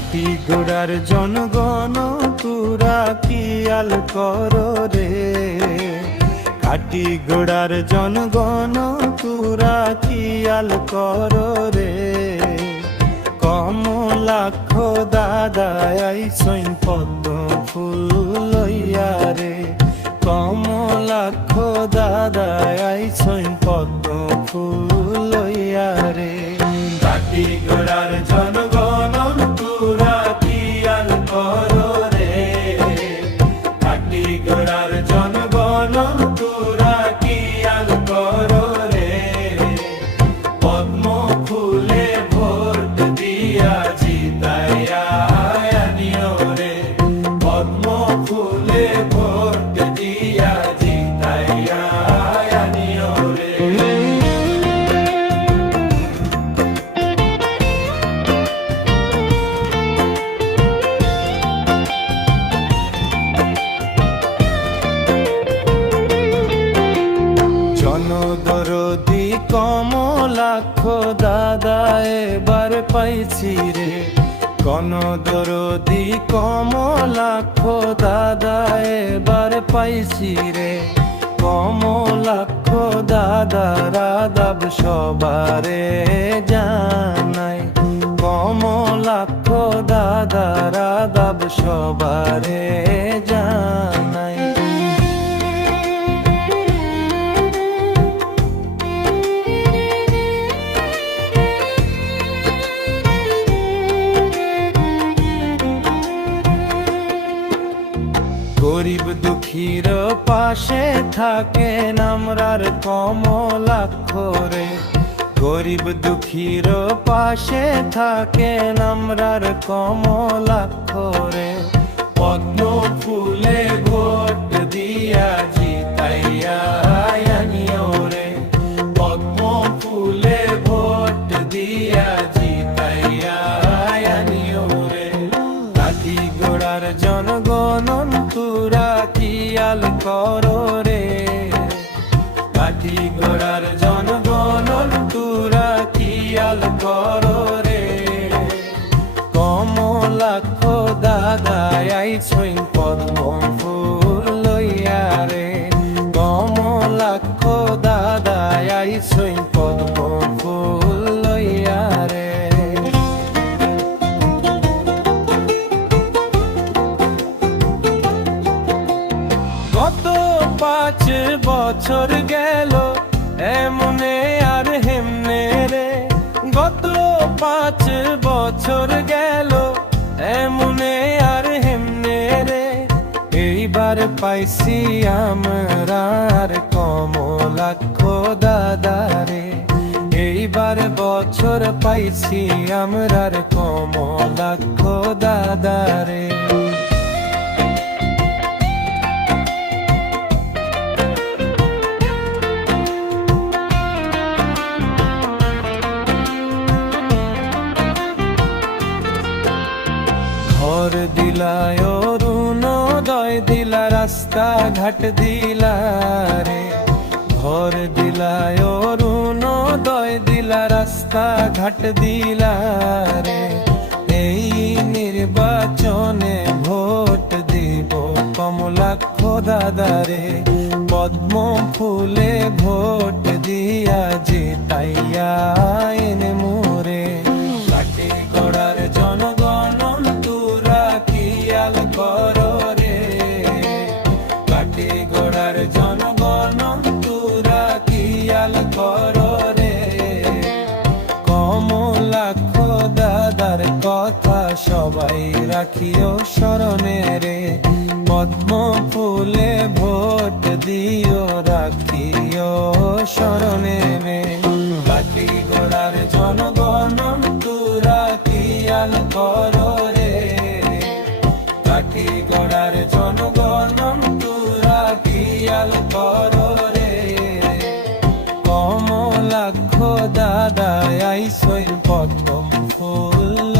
কাটি গোড়ার জনগণ তুরা কিয়াল করো রে, কাটি গোড়ার জনগণ তুরা কিয়াল করো রে। কমলাক্ষ দাদা আইসইন পদ্ম ফুল লইয়া রে, কমলাক্ষ দাদা আইসইন পদ্ম ফুল লইয়া রে। কাটি গোড়ার জনগণ তুরা কিয়াল করো রে, কাটি গোড়ার জনগণ তুরা কিয়াল করো রে। পদ্ম ফুলে ভোট দিয়া জিতাইয়া আনিও রে, পদ্ম ফুলে ভোট দিয়া জিতাইয়া আনিও রে। জনদরদি কমলাক্ষ দাদা এবার পাইছি রে, গণদরদি কমলাক্ষ দাদা এবার পাইছি রে। কমলাক্ষ দাদা রাদাব সবারে জানাই, কমলাক্ষ দাদা রাদাব সবারে জানাই। গরিব দুঃখীর পাশে থাকেন আমরার কমলাক্ষ রে, গরিব দুঃখীর পাশে থাকেন আমরার কমলাক্ষ রে। পদ্ম ফুলে ভোট দিয়া জিতাইয়া আনিও রে, পদ্ম ফুলে ভোট দিয়া জিতাইয়া আনিও রে। কাটি গোড়ার জনগণ তুরা কিয়াল করো রে, কাটি গোড়ার জনগণ তুরা কিয়াল করো রে। কমলাক্ষ দাদা আইসইন পদ্ম ফুল লইয়া রে, কমলাক্ষ দাদা আইসইন পদ্ম ফুল লইয়া রে। গত 5 বছর গেল এমনে আর হেমনে রে, গত 5 বছর গেল এমনে আর হেমনে রে। এইবার পাইছি আমরার কমলাক্ষ দাদা রে, এইবার বছর পাইছি আমরার কমলাক্ষ দাদা রে। ঘর দিলায় অরুণোদয় দিলা, রাস্তা ঘাট দিলা রে, ঘর দিলায় অরুণোদয় দিলা, রাস্তা ঘাট দিলা রে। এই নির্বাচনে ভোট দিব কমলাক্ষ দাদা রে, পদ্ম ফুলে ভোট দিয়া জিতাইয়া এনে মোরে। কাটি গোড়ার জনগণ তুরা কিয়াল করো রে, কাটি গোড়ার জনগণ তুরা কিয়াল করো রে। কমলাক্ষ দাদার কথা সবাই রাখিও স্মরণে রে, পদ্ম ফুলে ভোট দিও রাখিও স্মরণে রে। কাটি গোড়ার জনগণ তুরা কিয়াল করো রে, কাটি গোড়ার জনগণ তুরা কিয়াল করো রে। কমলাক্ষ দাদা আইসইন পদ্ম ফুল